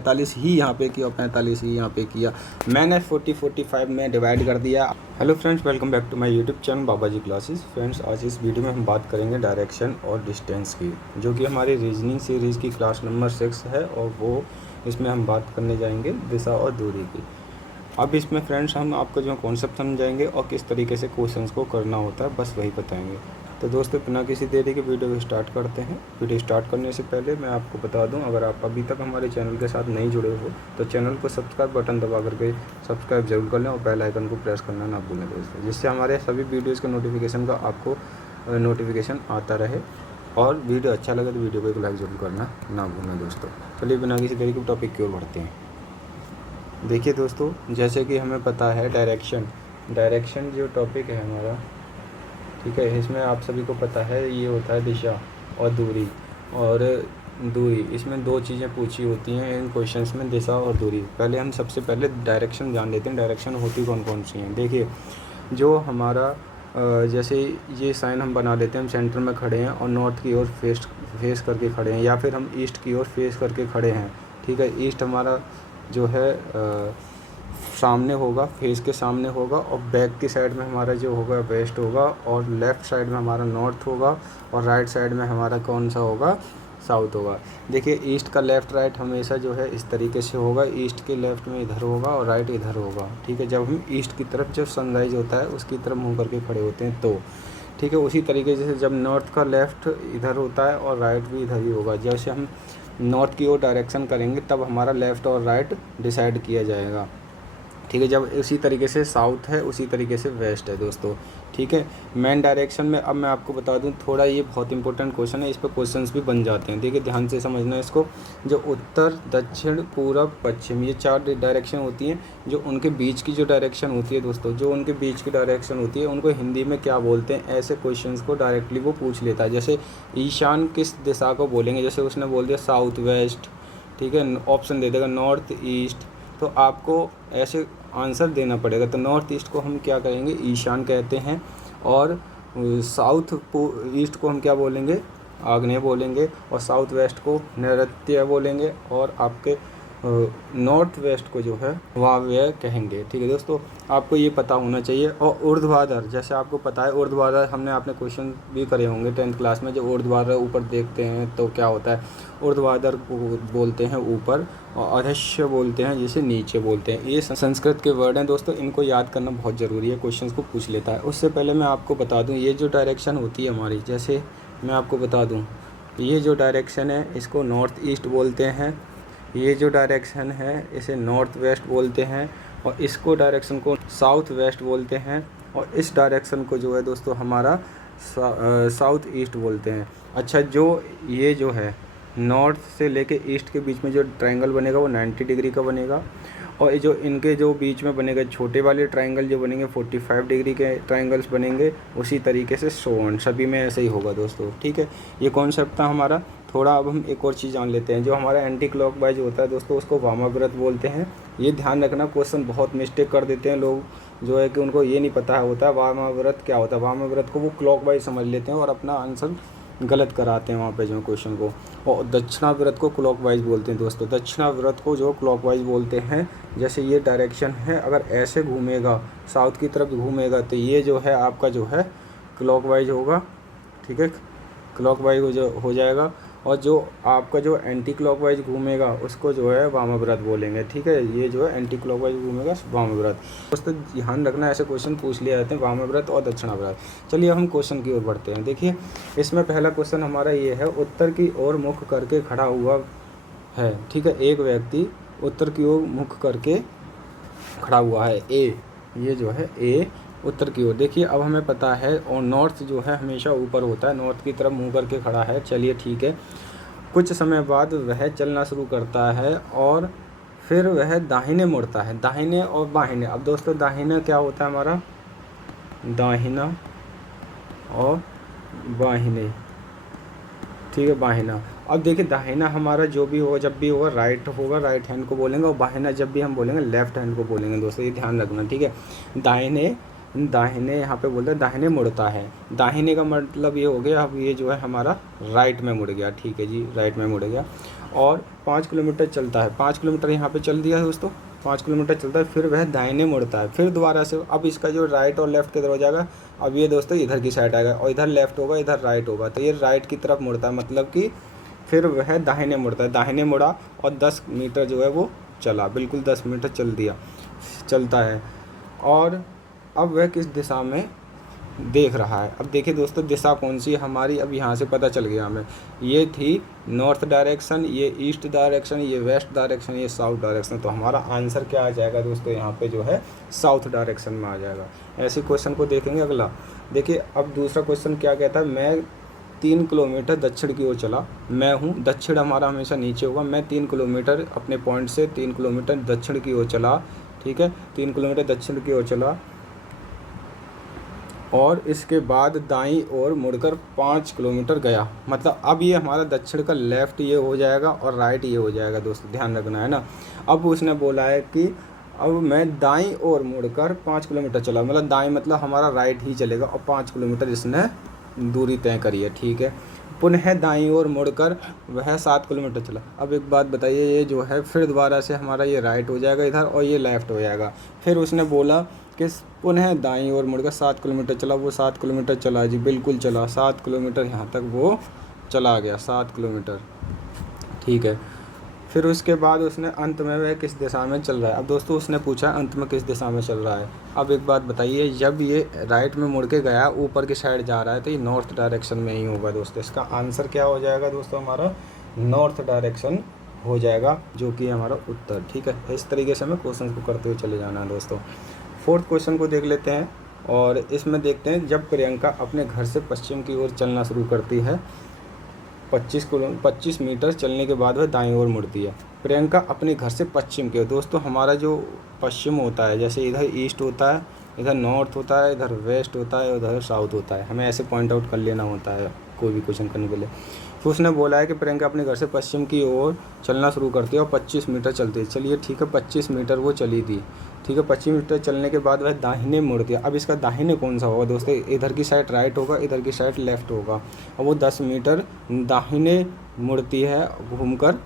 45 ही यहाँ पे किया और 45 ही यहाँ पे किया। मैंने 40-45 में डिवाइड कर दिया। Hello friends, welcome back to my YouTube channel Baba ji classes. Friends, आज इस वीडियो में हम बात करेंगे डायरेक्शन और डिस्टेंस की, जो कि हमारी रीजनिंग सीरीज़ की क्लास नंबर 6 है और वो इसमें हम बात करने जाएंगे दिशा और दूरी की। अब इसमें फ्रेंड्स हम आपको जो कॉन्सेप्ट समझाएंगे और किस तरीके से क्वेश्चंस को करना होता है, बस वही बताएंगे। तो दोस्तों, बिना किसी देरी के वीडियो को स्टार्ट करते हैं। वीडियो स्टार्ट करने से पहले मैं आपको बता दूं, अगर आप अभी तक हमारे चैनल के साथ नहीं जुड़े हो तो चैनल को सब्सक्राइब बटन दबा करके सब्सक्राइब जरूर कर लें और बेल आइकन को प्रेस करना ना भूलें दोस्तों, जिससे हमारे सभी वीडियोज़ के नोटिफिकेशन का आपको नोटिफिकेशन आता रहे। और वीडियो अच्छा लगे तो वीडियो को एक लाइक जरूर करना ना भूलें दोस्तों। चलिए बिना किसी देरी के टॉपिक की ओर बढ़ते हैं। देखिए दोस्तों, जैसे कि हमें पता है डायरेक्शन जो टॉपिक है हमारा, ठीक है, इसमें आप सभी को पता है ये होता है दिशा और दूरी। इसमें दो चीज़ें पूछी होती हैं इन क्वेश्चंस में, दिशा और दूरी। पहले हम सबसे पहले डायरेक्शन जान लेते हैं। डायरेक्शन होती कौन कौन सी हैं। देखिए, जो हमारा जैसे ये साइन हम बना लेते हैं, हम सेंटर में खड़े हैं और नॉर्थ की ओर फेस करके खड़े हैं, या फिर हम ईस्ट की ओर फेस करके खड़े हैं। ठीक है, ईस्ट हमारा जो है सामने होगा, फेस के सामने होगा, और बैक की साइड में हमारा जो होगा वेस्ट होगा, और लेफ़्ट साइड में हमारा नॉर्थ होगा, और राइट साइड में हमारा कौन सा होगा, साउथ होगा। देखिए, ईस्ट का लेफ़्ट राइट हमेशा जो है इस तरीके से होगा। ईस्ट के लेफ़्ट में इधर होगा और राइट इधर होगा। ठीक है, जब हम ईस्ट की तरफ जब सनराइज होता है उसकी तरफ मुँह करके खड़े होते हैं तो ठीक है। उसी तरीके से जब नॉर्थ का लेफ़्ट इधर होता है और राइट भी इधर ही होगा, जैसे हम नॉर्थ की ओर डायरेक्शन करेंगे तब हमारा लेफ़्ट और राइट डिसाइड किया जाएगा। ठीक है, जब उसी तरीके से साउथ है उसी तरीके से वेस्ट है दोस्तों। ठीक है, मेन डायरेक्शन में अब मैं आपको बता दूं, थोड़ा ये बहुत इंपॉर्टेंट क्वेश्चन है, इस पर क्वेश्चंस भी बन जाते हैं। देखिए, ध्यान से समझना है इसको। जो उत्तर, दक्षिण, पूरब, पश्चिम, ये 4 डायरेक्शन होती हैं। जो उनके बीच की जो डायरेक्शन होती है दोस्तों, जो उनके बीच की डायरेक्शन होती है उनको हिंदी में क्या बोलते हैं, ऐसे क्वेश्चन को डायरेक्टली वो पूछ लेता है। जैसे ईशान किस दिशा को बोलेंगे, जैसे उसने बोल दिया साउथ वेस्ट, ठीक है, ऑप्शन दे देगा नॉर्थ ईस्ट, तो आपको ऐसे आंसर देना पड़ेगा। तो नॉर्थ ईस्ट को हम क्या कहेंगे, ईशान कहते हैं, और साउथ ईस्ट को हम क्या बोलेंगे, आग्नेय बोलेंगे, और साउथ वेस्ट को नैऋत्य बोलेंगे, और आपके नॉर्थ वेस्ट को जो है वायव्य कहेंगे। ठीक है दोस्तों, आपको ये पता होना चाहिए। और ऊर्ध्वाधर, जैसे आपको पता है ऊर्ध्वाधर, हमने आपने क्वेश्चन भी करे होंगे 10th क्लास में। जो ऊर्ध्वाधर ऊपर देखते हैं तो क्या होता है, ऊर्ध्वाधर को बोलते हैं ऊपर, और अधश्य बोलते हैं जिसे नीचे बोलते हैं। ये संस्कृत के वर्ड हैं दोस्तों, इनको याद करना बहुत ज़रूरी है, क्वेश्चन को पूछ लेता है। उससे पहले मैं आपको बता दूँ, ये जो डायरेक्शन होती है हमारी, जैसे मैं आपको बता दूँ, ये जो डायरेक्शन है इसको नॉर्थ ईस्ट बोलते हैं। ये जो डायरेक्शन है इसे नॉर्थ वेस्ट बोलते हैं, और इसको डायरेक्शन को साउथ वेस्ट बोलते हैं, और इस डायरेक्शन को जो है दोस्तों हमारा साउथ ईस्ट बोलते हैं। अच्छा, जो ये जो है नॉर्थ से लेके ईस्ट के बीच में जो ट्रायंगल बनेगा वो 90 डिग्री का बनेगा, और जो इनके जो बीच में बनेगा छोटे वाले ट्रायंगल जो बनेंगे 45 डिग्री के ट्रायंगल्स बनेंगे। उसी तरीके से सोन सभी में ऐसे ही होगा दोस्तों। ठीक है, ये कॉन्सेप्ट था हमारा। थोड़ा अब हम एक और चीज़ जान लेते हैं। जो हमारा एंटी क्लॉकवाइज होता है दोस्तों, उसको वामाव्रत बोलते हैं। ये ध्यान रखना, क्वेश्चन बहुत मिस्टेक कर देते हैं लोग, जो है कि उनको ये नहीं पता होता है वामाव्रत क्या होता है। वामाव्रत को वो क्लॉकवाइज समझ लेते हैं और अपना आंसर गलत कराते हैं वहाँ पे जो क्वेश्चन को। और दक्षिणाव्रत को क्लॉकवाइज बोलते हैं दोस्तों। दक्षिणाव्रत को जो क्लॉकवाइज बोलते हैं, जैसे ये डायरेक्शन है, अगर ऐसे घूमेगा, साउथ की तरफ घूमेगा, तो ये जो है आपका जो है क्लॉकवाइज होगा। ठीक है, क्लॉकवाइज हो जाएगा। और जो आपका जो एंटी क्लॉकवाइज घूमेगा उसको जो है वामाव्रत बोलेंगे। ठीक है, ये जो है एंटी क्लॉकवाइज घूमेगा वामाव्रत। दोस्तों ध्यान रखना, ऐसे क्वेश्चन पूछ लिए जाते हैं वामाव्रत और दक्षिणाव्रत। चलिए हम क्वेश्चन की ओर बढ़ते हैं। देखिए, इसमें पहला क्वेश्चन हमारा ये है, उत्तर की ओर मुख करके खड़ा हुआ है। ठीक है, एक व्यक्ति उत्तर की ओर मुख करके खड़ा हुआ है, ए, ये जो है ए उत्तर की ओर। देखिए, अब हमें पता है, और नॉर्थ जो है हमेशा ऊपर होता है, नॉर्थ की तरफ मुंह करके खड़ा है। चलिए ठीक है, कुछ समय बाद वह चलना शुरू करता है और फिर वह दाहिने मुड़ता है। दाहिने और बाहिने, अब दोस्तों दाहिना क्या होता है हमारा, दाहिना और बाहिने। ठीक है, बाहिना। अब देखिए, दाहिना हमारा जो भी होगा, जब भी होगा राइट हैंड को बोलेंगे, और बाहिना जब भी हम बोलेंगे लेफ्ट हैंड को बोलेंगे दोस्तों, ये ध्यान रखना। ठीक है, दाहिने यहाँ पे बोलते हैं दाहिने मुड़ता है। दाहिने का मतलब ये हो गया, अब ये जो है हमारा राइट में मुड़ गया। ठीक है जी, राइट में मुड़ गया। और 5 किलोमीटर चलता है, 5 किलोमीटर यहाँ पे चल दिया है दोस्तों, 5 किलोमीटर चलता है, फिर वह दाहिने मुड़ता है, फिर दोबारा से अब इसका जो राइट और लेफ्ट किधर हो जाएगा, अब ये दोस्तों इधर की साइड आएगा और इधर लेफ्ट होगा, इधर राइट होगा, तो ये राइट की तरफ मुड़ता है, मतलब कि फिर वह दाहिने मुड़ता है, दाहिने मुड़ा और 10 मीटर जो है वो चला, बिल्कुल 10 मीटर चलता है। और अब वह किस दिशा में देख रहा है। अब देखिए दोस्तों दिशा कौन सी है हमारी, अब यहाँ से पता चल गया हमें, ये थी नॉर्थ डायरेक्शन, ये ईस्ट डायरेक्शन, ये वेस्ट डायरेक्शन, ये साउथ डायरेक्शन, तो हमारा आंसर क्या आ जाएगा दोस्तों, यहाँ पे जो है साउथ डायरेक्शन में आ जाएगा। ऐसे क्वेश्चन को देखेंगे। अगला देखिए, अब दूसरा क्वेश्चन क्या कहता है, मैं 3 किलोमीटर दक्षिण की ओर चला, मैं हूँ, दक्षिण हमारा हमेशा नीचे होगा, मैं 3 किलोमीटर अपने पॉइंट से 3 किलोमीटर दक्षिण की ओर चला, ठीक है, 3 किलोमीटर दक्षिण की ओर चला और इसके बाद दाईं ओर मुड़कर 5 किलोमीटर गया, मतलब अब ये हमारा दक्षिण का लेफ़्ट ये हो जाएगा और राइट ये हो जाएगा दोस्तों, ध्यान रखना है ना। अब उसने बोला है कि अब मैं दाईं ओर मुड़कर 5 किलोमीटर चला, मतलब दाईं मतलब हमारा राइट ही चलेगा और 5 किलोमीटर इसने दूरी तय करी है, ठीक है। पुनः दाईं ओर मुड़कर वह 7 किलोमीटर चला। अब एक बात बताइए, ये जो है फिर दोबारा से हमारा ये राइट हो जाएगा इधर और ये लेफ़्ट हो जाएगा। फिर उसने बोला कि पुनः दाईं ओर मुड़कर 7 किलोमीटर चला, वो 7 किलोमीटर चला जी, बिल्कुल चला, 7 किलोमीटर यहाँ तक वो चला गया, 7 किलोमीटर, ठीक है। फिर उसके बाद उसने अंत में वह किस दिशा में चल रहा है। अब दोस्तों उसने पूछा अंत में किस दिशा में चल रहा है। अब एक बात बताइए, जब ये राइट में मुड़ के गया, ऊपर की साइड जा रहा है, तो ये नॉर्थ डायरेक्शन में ही होगा दोस्तों। इसका आंसर क्या हो जाएगा दोस्तों, हमारा नॉर्थ डायरेक्शन हो जाएगा, जो कि हमारा उत्तर, ठीक है। इस तरीके से हमें क्वेश्चन को करते हुए चले जाना है दोस्तों। फोर्थ क्वेश्चन को देख लेते हैं और इसमें देखते हैं, जब प्रियंका अपने घर से पश्चिम की ओर चलना शुरू करती है, 25 मीटर चलने के बाद वह दाईं ओर मुड़ती है। प्रियंका अपने घर से पश्चिम की ओर, दोस्तों हमारा जो पश्चिम होता है, जैसे इधर ईस्ट होता है, इधर नॉर्थ होता है, इधर वेस्ट होता है, उधर साउथ होता है, हमें ऐसे पॉइंट आउट कर लेना होता है कोई भी क्वेश्चन करने के लिए। तो उसने बोला है कि प्रियंका अपने घर से पश्चिम की ओर चलना शुरू करती है और 25 मीटर चलती है। चलिए ठीक है, 25 मीटर वो चली थी, ठीक है। 25 मीटर चलने के बाद वह दाहिने मुड़ती है। अब इसका दाहिने कौन सा होगा दोस्तों, इधर की साइड राइट होगा, इधर की साइड लेफ्ट होगा, और वो 10 मीटर दाहिने मुड़ती है, घूमकर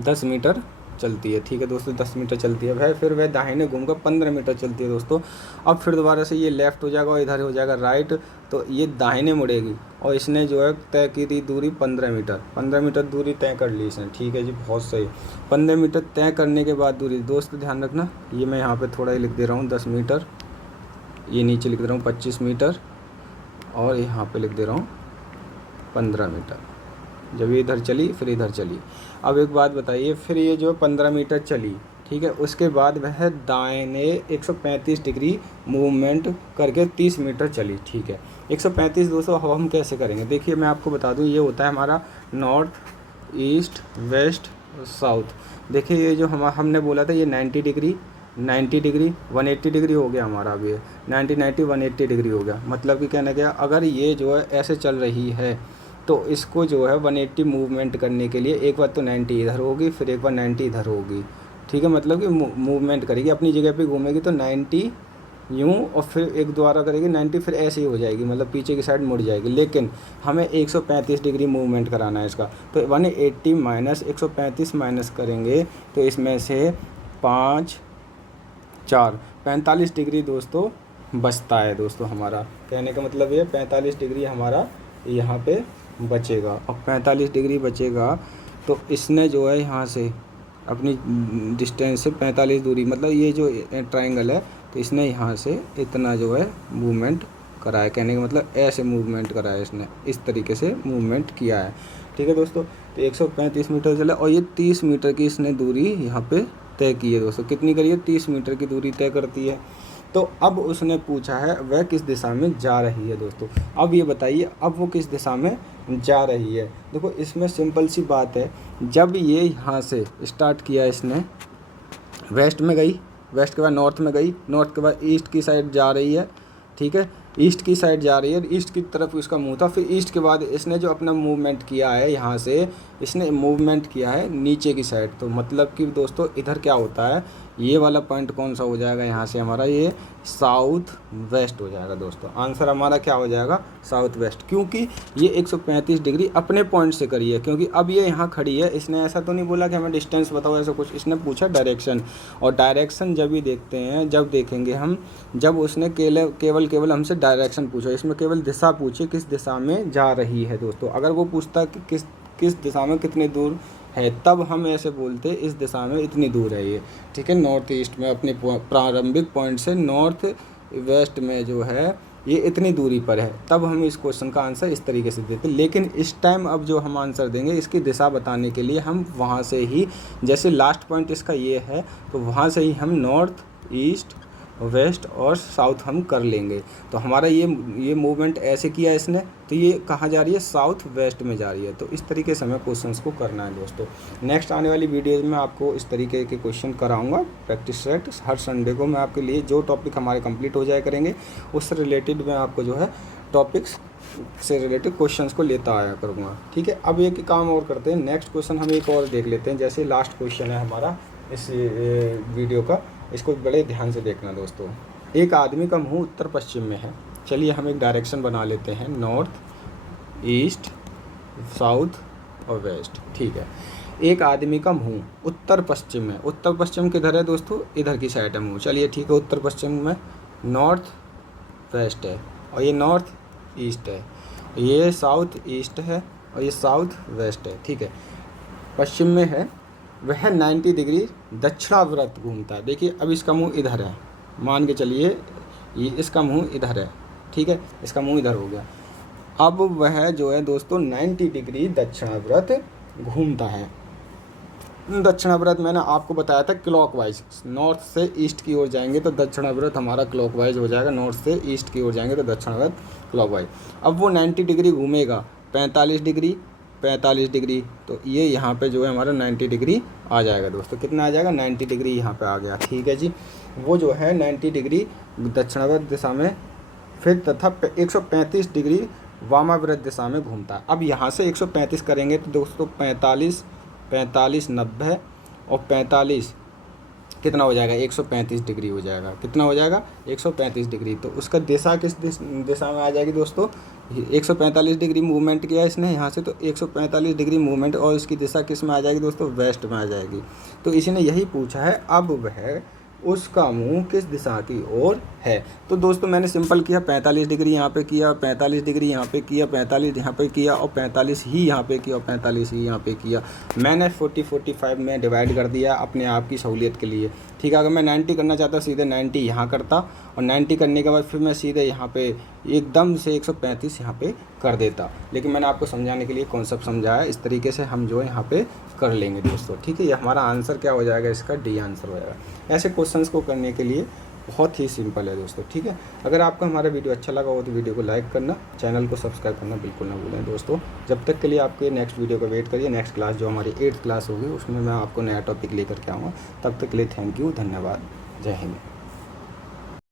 10 मीटर चलती है, ठीक है दोस्तों, 10 मीटर चलती है वह, फिर वह दाहिने घूमकर 15 मीटर चलती है दोस्तों। अब फिर दोबारा से ये लेफ़्ट हो जाएगा और इधर हो जाएगा राइट, तो ये दाहिने मुड़ेगी और इसने जो है तय की थी दूरी 15 मीटर, 15 मीटर दूरी तय कर ली इसने, ठीक है जी, बहुत सही। 15 मीटर तय करने के बाद दूरी, दोस्तों ध्यान रखना, ये मैं यहाँ पर थोड़ा ही लिख दे रहा हूँ 10 मीटर, ये नीचे लिख दे रहा हूँ 25 मीटर और यहाँ पर लिख दे रहा हूँ 15 मीटर। जब ये इधर चली फिर इधर चली। अब एक बात बताइए, फिर ये जो 15 मीटर चली, ठीक है, उसके बाद वह दाहिने 135 डिग्री मूवमेंट करके 30 मीटर चली, ठीक है। 135 दोस्तों अब हम कैसे करेंगे, देखिए मैं आपको बता दूं, ये होता है हमारा नॉर्थ, ईस्ट, वेस्ट, साउथ। देखिए ये जो हमने बोला था, ये 90 डिग्री 180 डिग्री हो गया हमारा, अभी 90 180 डिग्री हो गया। मतलब कि कहना क्या, अगर ये जो है ऐसे चल रही है तो इसको जो है 180 मूवमेंट करने के लिए एक बार तो 90 इधर होगी, फिर एक बार 90 इधर होगी, ठीक है। मतलब कि मूवमेंट करेगी, अपनी जगह पे घूमेगी, तो 90 यूँ और फिर एक दोबारा करेगी 90, फिर ऐसे ही हो जाएगी, मतलब पीछे की साइड मुड़ जाएगी। लेकिन हमें 135 डिग्री मूवमेंट कराना है इसका, तो 180 माइनस 135 माइनस करेंगे तो इसमें से 5 4 45 डिग्री दोस्तों बचता है दोस्तों। हमारा कहने का मतलब ये 45 डिग्री हमारा यहाँ पे बचेगा, और 45 डिग्री बचेगा तो इसने जो है यहाँ से अपनी डिस्टेंस से 45 दूरी, मतलब ये जो ट्रायंगल है, तो इसने यहाँ से इतना जो है मूवमेंट करा है। कहने का मतलब ऐसे मूवमेंट करा है इसने, इस तरीके से मूवमेंट किया है, ठीक है दोस्तों। तो 135 मीटर चला और ये 30 मीटर की इसने दूरी यहाँ पे तय की है दोस्तों। कितनी करी है, 30 मीटर की दूरी तय करती है। तो अब उसने पूछा है वह किस दिशा में जा रही है दोस्तों। अब ये बताइए, अब वो किस दिशा में जा रही है। देखो इसमें सिंपल सी बात है, जब ये यहाँ से स्टार्ट किया इसने, वेस्ट में गई, वेस्ट के बाद नॉर्थ में गई, नॉर्थ के बाद ईस्ट की साइड जा रही है, ठीक है, ईस्ट की साइड जा रही है, ईस्ट की तरफ इसका मुंह था। फिर ईस्ट के बाद इसने जो अपना मूवमेंट किया है, यहाँ से इसने मूवमेंट किया है नीचे की साइड। तो मतलब कि दोस्तों इधर क्या होता है, ये वाला पॉइंट कौन सा हो जाएगा, यहाँ से हमारा ये साउथ वेस्ट हो जाएगा दोस्तों। आंसर हमारा क्या हो जाएगा, साउथ वेस्ट, क्योंकि ये 135 डिग्री अपने पॉइंट से करी है, क्योंकि अब ये यहाँ खड़ी है। इसने ऐसा तो नहीं बोला कि हमें डिस्टेंस बताओ ऐसा कुछ, इसने पूछा डायरेक्शन। और डायरेक्शन जब भी देखते हैं, जब देखेंगे हम, जब उसने केवल हमसे डायरेक्शन पूछा, इसमें केवल दिशा पूछी किस दिशा में जा रही है दोस्तों। अगर वो पूछता कि किस दिशा में कितनी दूर है, तब हम ऐसे बोलते इस दिशा में इतनी दूर है ये, ठीक है। नॉर्थ ईस्ट में अपने प्रारंभिक पॉइंट से नॉर्थ वेस्ट में जो है ये इतनी दूरी पर है, तब हम इस क्वेश्चन का आंसर इस तरीके से देते। लेकिन इस टाइम अब जो हम आंसर देंगे इसकी दिशा बताने के लिए हम वहाँ से ही, जैसे लास्ट पॉइंट इसका ये है तो वहाँ से ही हम नॉर्थ ईस्ट वेस्ट और साउथ हम कर लेंगे। तो हमारा ये मूवमेंट ऐसे किया इसने, तो ये कहाँ जा रही है, साउथ वेस्ट में जा रही है। तो इस तरीके से हमें क्वेश्चंस को करना है दोस्तों। नेक्स्ट आने वाली वीडियोज़ में आपको इस तरीके के क्वेश्चन कराऊंगा प्रैक्टिस सेट। हर संडे को मैं आपके लिए जो टॉपिक हमारे कंप्लीट हो जाया करेंगे उससे रिलेटेड मैं आपको जो है टॉपिक्स से रिलेटेड क्वेश्चंस को लेता आया करूँगा, ठीक है। अब एक काम और करते हैं, नेक्स्ट क्वेश्चन हम एक और देख लेते हैं। जैसे लास्ट क्वेश्चन है हमारा इस वीडियो का, इसको बड़े ध्यान से देखना दोस्तों। एक आदमी का मुंह उत्तर पश्चिम में है। चलिए हम एक डायरेक्शन बना लेते हैं, नॉर्थ ईस्ट साउथ और वेस्ट, ठीक है। एक आदमी का मुंह उत्तर पश्चिम में, उत्तर पश्चिम किधर है दोस्तों, इधर की साइड है मुंह, चलिए ठीक है। उत्तर पश्चिम में नॉर्थ वेस्ट है और ये नॉर्थ ईस्ट है, ये साउथ ईस्ट है और ये साउथ वेस्ट है, ठीक है। पश्चिम में है, वह 90 डिग्री दक्षिणावर्त घूमता है। देखिए अब इसका मुंह इधर है, मान के चलिए ये इसका मुंह इधर है, ठीक है, इसका मुंह इधर हो गया। अब वह जो है दोस्तों 90 डिग्री दक्षिणावर्त घूमता है। दक्षिणावर्त मैंने आपको बताया था क्लॉकवाइज, नॉर्थ से ईस्ट की ओर जाएंगे तो दक्षिणावर्त हमारा क्लॉकवाइज हो जाएगा, नॉर्थ से ईस्ट की ओर जाएंगे तो दक्षिणावर्त क्लॉकवाइज। अब वो 90 डिग्री घूमेगा, 45 डिग्री, तो ये यहाँ पे जो है हमारा 90 डिग्री आ जाएगा दोस्तों। कितना आ जाएगा, 90 डिग्री यहाँ पे आ गया, ठीक है जी। वो जो है 90 डिग्री दक्षिणावर्त दिशा में, फिर तथा 135 डिग्री वामावर्त दिशा में घूमता है। अब यहाँ से 135 करेंगे तो दोस्तों 45, 90 और 45 कितना हो जाएगा, 135 डिग्री हो जाएगा। कितना हो जाएगा, 135 डिग्री। तो उसका दिशा किस दिशा में आ जाएगी दोस्तों, 145 डिग्री मूवमेंट किया इसने यहाँ से, तो 145 डिग्री मूवमेंट और इसकी दिशा किस में आ जाएगी दोस्तों, वेस्ट में आ जाएगी। तो इसी ने यही पूछा है, अब वह उसका मुंह किस दिशा की ओर है। तो दोस्तों मैंने सिंपल किया, 45 डिग्री यहाँ पे किया, 45 डिग्री यहाँ पे किया, 45 यहाँ पे किया और 45 ही यहाँ पे किया और 45 ही यहाँ पे किया। मैंने 45 में डिवाइड कर दिया अपने आप की सहूलियत के लिए, ठीक है। अगर मैं 90 करना चाहता सीधे 90 यहाँ करता और 90 करने के बाद फिर मैं सीधे यहाँ पे एकदम से 135 यहाँ पे कर देता, लेकिन मैंने आपको समझाने के लिए कॉन्सेप्ट समझाया। इस तरीके से हम जो है यहाँ पे कर लेंगे दोस्तों, ठीक है। ये हमारा आंसर क्या हो जाएगा, इसका डी आंसर हो जाएगा। ऐसे क्वेश्चंस को करने के लिए बहुत ही सिंपल है दोस्तों, ठीक है। अगर आपको हमारा वीडियो अच्छा लगा हो तो वीडियो को लाइक करना, चैनल को सब्सक्राइब करना बिल्कुल ना भूलें दोस्तों। जब तक के लिए आपके नेक्स्ट वीडियो का वेट करिए। नेक्स्ट क्लास जो हमारी 8th क्लास होगी उसमें मैं आपको नया टॉपिक लेकर के आऊँगा। तब तक के लिए थैंक यू, धन्यवाद, जय हिंद।